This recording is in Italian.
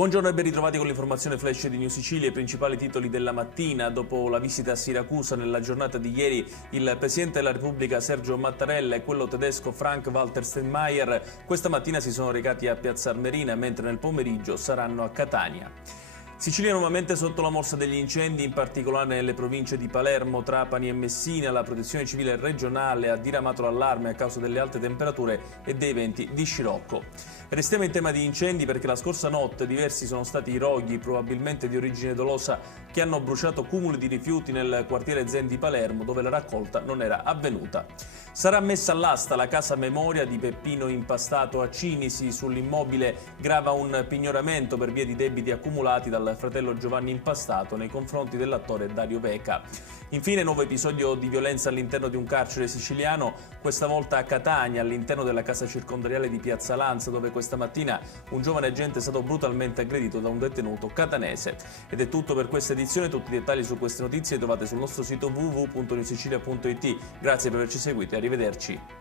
Buongiorno e ben ritrovati con l'informazione flash di New Sicilia, i principali titoli della mattina. Dopo la visita a Siracusa nella giornata di ieri, il Presidente della Repubblica Sergio Mattarella e quello tedesco Frank-Walter Steinmeier questa mattina si sono recati a Piazza Armerina, mentre nel pomeriggio saranno a Catania. Sicilia nuovamente sotto la morsa degli incendi, in particolare nelle province di Palermo, Trapani e Messina. La Protezione Civile regionale ha diramato l'allarme a causa delle alte temperature e dei venti di scirocco. Restiamo in tema di incendi perché la scorsa notte diversi sono stati i roghi, probabilmente di origine dolosa, che hanno bruciato cumuli di rifiuti nel quartiere Zen di Palermo, dove la raccolta non era avvenuta. Sarà messa all'asta la casa memoria di Peppino Impastato a Cinisi. Sull'immobile grava un pignoramento per via di debiti accumulati dal fratello Giovanni Impastato nei confronti dell'attore Dario Veca. Infine, nuovo episodio di violenza all'interno di un carcere siciliano, questa volta a Catania, all'interno della casa circondariale di Piazza Lanza, dove questa mattina un giovane agente è stato brutalmente aggredito da un detenuto catanese. Ed è tutto per questa edizione. Tutti i dettagli su queste notizie li trovate sul nostro sito www.newsicilia.it. Grazie per averci seguito e arrivederci.